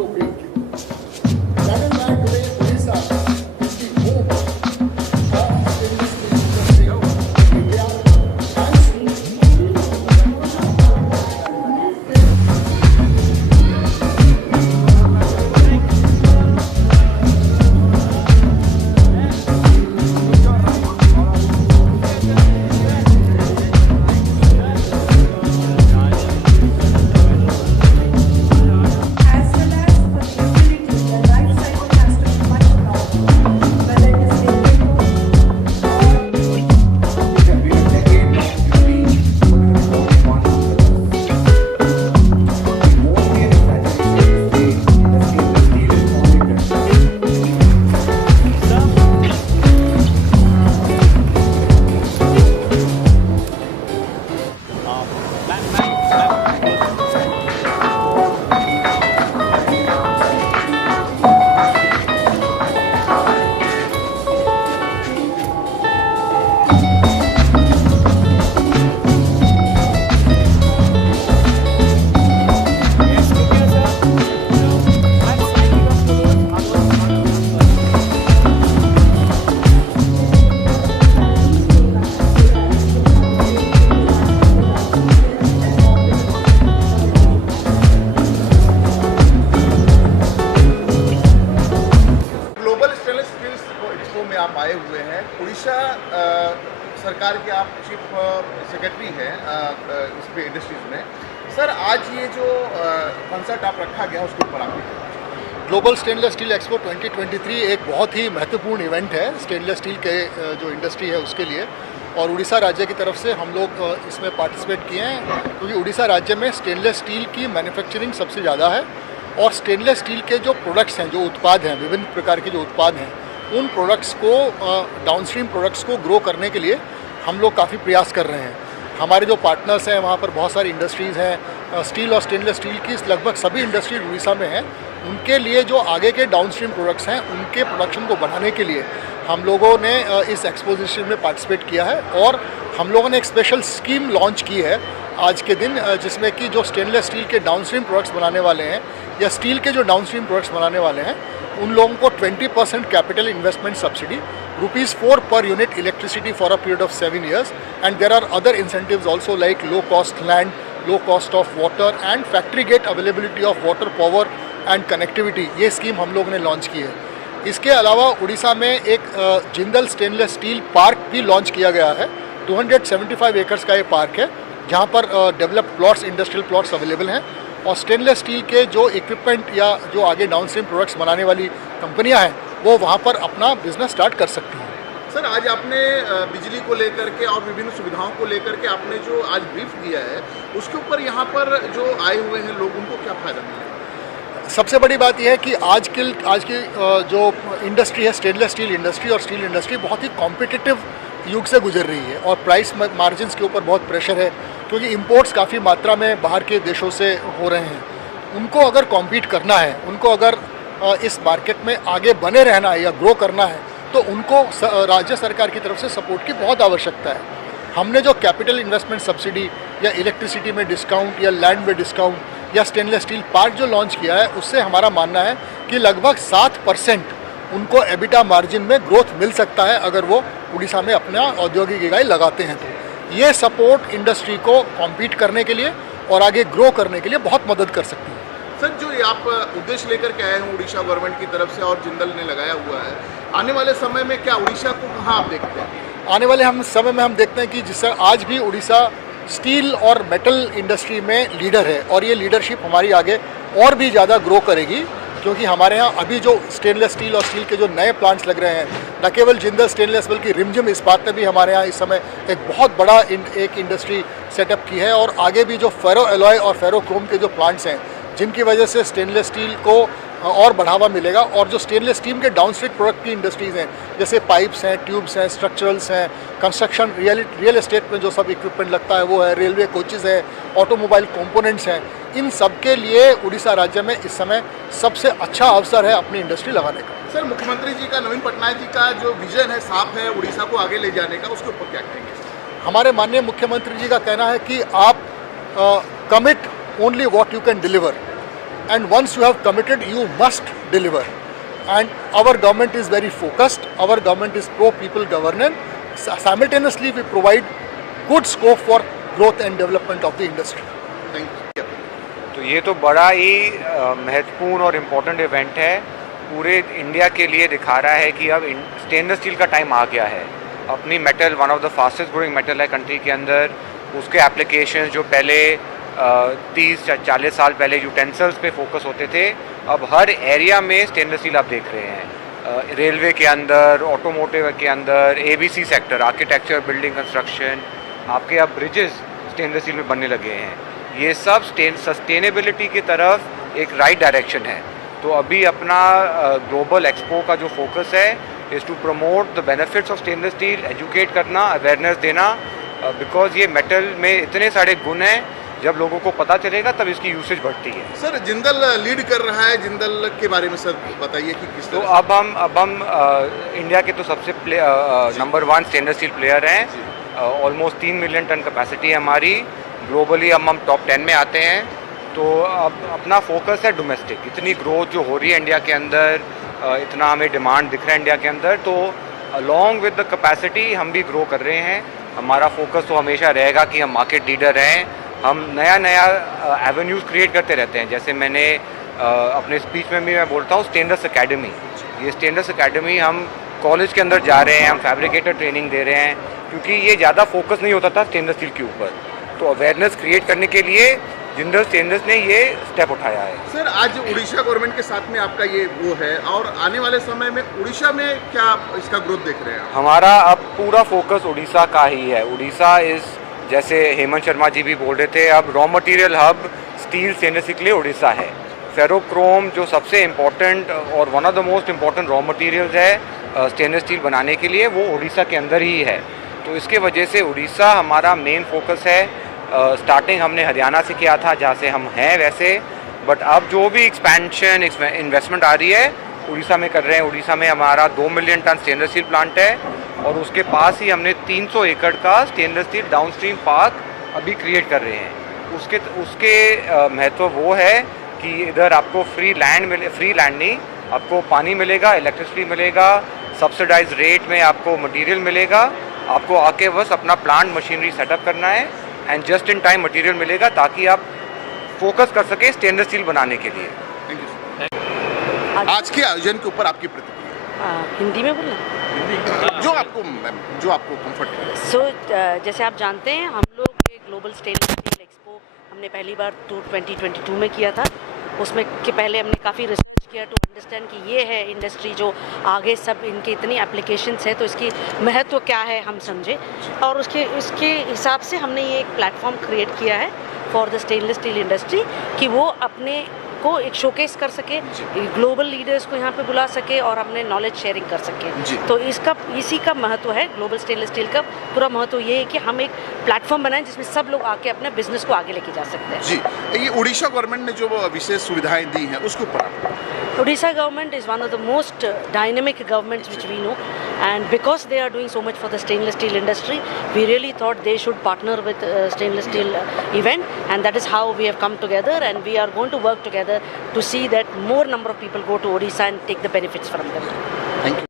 appropriate. That is why today Odisha is the home of stainless steel industry in India. Thanks में आप आए हुए हैं। उड़ीसा सरकार के आप चीफ सेक्रेटरी हैं इस पे इंडस्ट्रीज में। सर, आज ये जो कॉन्सर्ट आप रखा गया उसके ऊपर आप ग्लोबल स्टेनलेस स्टील एक्सपो 2023 एक बहुत ही महत्वपूर्ण इवेंट है स्टेनलेस स्टील के जो इंडस्ट्री है उसके लिए, और उड़ीसा राज्य की तरफ से हम लोग इसमें पार्टिसिपेट किए हैं क्योंकि उड़ीसा राज्य में स्टेनलेस स्टील की मैन्युफैक्चरिंग सबसे ज़्यादा है और स्टेनलेस स्टील के जो प्रोडक्ट्स हैं, जो उत्पाद हैं, विभिन्न प्रकार के जो उत्पाद हैं, उन प्रोडक्ट्स को डाउनस्ट्रीम प्रोडक्ट्स को ग्रो करने के लिए हम लोग काफ़ी प्रयास कर रहे हैं। हमारे जो पार्टनर्स हैं वहाँ पर बहुत सारी इंडस्ट्रीज़ हैं, स्टील और स्टेनलेस स्टील की लगभग सभी इंडस्ट्रीज उड़ीसा में हैं। उनके लिए जो आगे के डाउनस्ट्रीम प्रोडक्ट्स हैं उनके प्रोडक्शन को बढ़ाने के लिए हम लोगों ने इस एक्सपोजिशन में पार्टिसिपेट किया है और हम लोगों ने एक स्पेशल स्कीम लॉन्च की है आज के दिन, जिसमें कि जो स्टेनलेस स्टील के डाउनस्ट्रीम प्रोडक्ट्स बनाने वाले हैं या स्टील के जो डाउनस्ट्रीम प्रोडक्ट्स बनाने वाले हैं उन लोगों को 20% capital investment subsidy, ₹4 per unit electricity for a period of 7 years, and there are other incentives also like low cost land, low cost of water and factory gate availability of water, power and connectivity। ये scheme हम लोगों ने launch की है। इसके अलावा उड़ीसा में एक जिंदल स्टेनलेस स्टील पार्क भी लॉन्च किया गया है। 275 एकर्स का ये पार्क है जहाँ पर developed plots, industrial plots available हैं और स्टेनलेस स्टील के जो इक्विपमेंट या जो आगे डाउनस्ट्रीम प्रोडक्ट्स बनाने वाली कंपनियां हैं वो वहां पर अपना बिजनेस स्टार्ट कर सकती हैं। सर, आज आपने बिजली को लेकर के और विभिन्न सुविधाओं को लेकर के आपने जो आज ब्रीफ दिया है उसके ऊपर यहाँ पर जो आए हुए हैं लोग, उनको क्या फ़ायदा मिलेगा? सबसे बड़ी बात यह है कि आज की जो इंडस्ट्री है, स्टेनलेस स्टील इंडस्ट्री और स्टील इंडस्ट्री बहुत ही कॉम्पिटिटिव युग से गुजर रही है और प्राइस मार्जिन्स के ऊपर बहुत प्रेशर है क्योंकि इंपोर्ट्स काफ़ी मात्रा में बाहर के देशों से हो रहे हैं। उनको अगर कॉम्पीट करना है, उनको अगर इस मार्केट में आगे बने रहना है या ग्रो करना है तो उनको राज्य सरकार की तरफ से सपोर्ट की बहुत आवश्यकता है। हमने जो कैपिटल इन्वेस्टमेंट सब्सिडी या इलेक्ट्रिसिटी में डिस्काउंट या लैंड में डिस्काउंट या स्टेनलेस स्टील पार्क जो लॉन्च किया है उससे हमारा मानना है कि लगभग 7% उनको एबिटा मार्जिन में ग्रोथ मिल सकता है अगर वो उड़ीसा में अपना औद्योगिक इकाई लगाते हैं। तो ये सपोर्ट इंडस्ट्री को कॉम्पीट करने के लिए और आगे ग्रो करने के लिए बहुत मदद कर सकती है। सर, जो ये आप उद्देश्य लेकर के आए हैं उड़ीसा गवर्नमेंट की तरफ से और जिंदल ने लगाया हुआ है, आने वाले समय में क्या उड़ीसा को कहाँ आप देखते हैं? आने वाले समय में हम देखते हैं कि जिससे आज भी उड़ीसा स्टील और मेटल इंडस्ट्री में लीडर है और ये लीडरशिप हमारी आगे और भी ज़्यादा ग्रो करेगी क्योंकि हमारे यहाँ अभी जो स्टेनलेस स्टील और स्टील के जो नए प्लांट्स लग रहे हैं, न केवल जिंदल स्टेनलेस बल्कि रिमझिम इस्पात ने भी हमारे यहाँ इस समय एक बहुत बड़ा एक इंडस्ट्री सेटअप की है और आगे भी जो फेरो एलॉय और फेरोक्रोम के जो प्लांट्स हैं जिनकी वजह से स्टेनलेस स्टील को और बढ़ावा मिलेगा और जो स्टेनलेस स्टील के डाउनस्ट्रीम प्रोडक्ट की इंडस्ट्रीज़ हैं जैसे पाइप्स हैं, ट्यूब्स हैं, स्ट्रक्चरल्स हैं, कंस्ट्रक्शन, रियल एस्टेट में जो सब इक्विपमेंट लगता है वो है, रेलवे कोचेज़ हैं, ऑटोमोबाइल कंपोनेंट्स हैं, इन सब के लिए उड़ीसा राज्य में इस समय सबसे अच्छा अवसर है अपनी इंडस्ट्री लगाने का। सर, मुख्यमंत्री जी का, नवीन पटनायक जी का जो विजन है साफ है उड़ीसा को आगे ले जाने का, उसके ऊपर क्या कहेंगे? हमारे माननीय मुख्यमंत्री जी का कहना है कि आप commit only what you can deliver. and once you have committed, you must deliver. And our government is very focused. Our government is pro-people governance. Simultaneously, we provide good scope for growth and development of the industry. Thank you. तो ये तो बड़ा ही महत्वपूर्ण और important event है, पूरे India के लिए दिखा रहा है कि अब स्टेनलेस स्टील का टाइम आ गया है। अपनी metal one of the fastest growing metal है कंट्री के अंदर। उसके एप्लीकेशन जो पहले 30-40 साल पहले यूटेंसिल्स पे फोकस होते थे, अब हर एरिया में स्टेनलेस स्टील आप देख रहे हैं। रेलवे के अंदर, ऑटोमोटिव के अंदर, ABC sector, architecture, building construction, आपके अब ब्रिजेस स्टेनलेस स्टील में बनने लगे हैं। ये सब सस्टेनेबिलिटी की तरफ एक राइट डायरेक्शन है। तो अभी अपना ग्लोबल एक्सपो का जो फोकस है is to promote the benefits of stainless steel, educate करना, अवेयरनेस देना, बिकॉज ये मेटल में इतने सारे गुण हैं, जब लोगों को पता चलेगा तब इसकी यूसेज बढ़ती है। सर जिंदल लीड कर रहा है, जिंदल के बारे में सर बताइए कि किस तो तरह अब हम इंडिया के तो सबसे नंबर 1 स्टेनलेस स्टील प्लेयर हैं। ऑलमोस्ट 3 मिलियन टन कैपेसिटी है हमारी। ग्लोबली अब हम टॉप 10 में आते हैं। तो अब अपना फोकस है डोमेस्टिक। इतनी ग्रोथ जो हो रही है इंडिया के अंदर, इतना हमें डिमांड दिख रहा है इंडिया के अंदर, तो अलॉन्ग विद द कैपेसिटी हम भी ग्रो कर रहे हैं। हमारा फोकस तो हमेशा रहेगा कि हम मार्केट लीडर हैं। हम नया एवेन्यूज़ क्रिएट करते रहते हैं। जैसे मैंने अपने स्पीच में भी मैं बोलता हूँ स्टेनलेस एकेडमी। ये स्टेनलेस एकेडमी हम कॉलेज के अंदर जा रहे हैं, हम फैब्रिकेटर ट्रेनिंग दे रहे हैं, क्योंकि ये ज़्यादा फोकस नहीं होता था स्टेनलेस स्टील के ऊपर। तो अवेयरनेस क्रिएट करने के लिए जिंदल स्टेनलेस ने ये स्टेप उठाया है। सर आज उड़ीसा गवर्नमेंट के साथ में आपका ये वो है, और आने वाले समय में उड़ीसा में क्या इसका ग्रोथ देख रहे हैं आप? हमारा अब पूरा फोकस उड़ीसा का ही है। उड़ीसा जैसे हेमंत शर्मा जी भी बोल रहे थे, अब raw material hub steel stainless के लिए उड़ीसा है। फेरोक्रोम जो सबसे इम्पोर्टेंट और one of the most important raw materials है स्टेनलेस स्टील बनाने के लिए, वो उड़ीसा के अंदर ही है। तो इसके वजह से उड़ीसा हमारा मेन फोकस है। स्टार्टिंग हमने हरियाणा से किया था, जहाँ से हम हैं वैसे, बट अब जो भी एक्सपेंशन इन्वेस्टमेंट आ रही है उड़ीसा में कर रहे हैं। उड़ीसा में हमारा 2 million ton stainless steel plant है, और उसके पास ही हमने 300 एकड़ का स्टेनलेस स्टील डाउनस्ट्रीम पार्क अभी क्रिएट कर रहे हैं। उसके महत्व वो है कि इधर आपको फ्री लैंड नहीं, आपको पानी मिलेगा, इलेक्ट्रिसिटी मिलेगा, सब्सिडाइज रेट में आपको मटेरियल मिलेगा। आपको आके बस अपना प्लांट मशीनरी सेटअप करना है and just in time material मिलेगा, ताकि आप फोकस कर सके स्टेनलेस स्टील बनाने के लिए। Thank you. आज के आयोजन के ऊपर आपकी प्रतिक्रिया? हिंदी में बोलना जो आपको कंफर्ट है। सो जैसे आप जानते हैं, हम लोग ग्लोबल स्टेनलेस स्टील एक्सपो हमने पहली बार 2022 में किया था। उसमें के पहले हमने काफ़ी रिसर्च किया टू अंडरस्टैंड कि ये है इंडस्ट्री जो आगे सब इनके इतनी एप्लीकेशंस है, तो इसकी महत्व क्या है हम समझे, और उसके हिसाब से हमने ये एक प्लेटफॉर्म क्रिएट किया है for the stainless steel industry, कि वो अपने को एक शोकेस कर सके, ग्लोबल लीडर्स को यहाँ पे बुला सके और अपने नॉलेज शेयरिंग कर सके। तो इसी का महत्व है। ग्लोबल स्टेनलेस स्टील का पूरा महत्व ये है कि हम एक प्लेटफॉर्म बनाएं जिसमें सब लोग आके अपने बिजनेस को आगे लेके जा सकते हैं। जी, ये उड़ीसा गवर्नमेंट ने जो विशेष सुविधाएं दी हैं उसके ऊपर Odisha government is one of the most dynamic governments which we know, and because they are doing so much for the stainless steel industry, we really thought they should partner with stainless steel event, and that is how we have come together, and we are going to work together to see that more number of people go to Odisha and take the benefits from them. Thank you.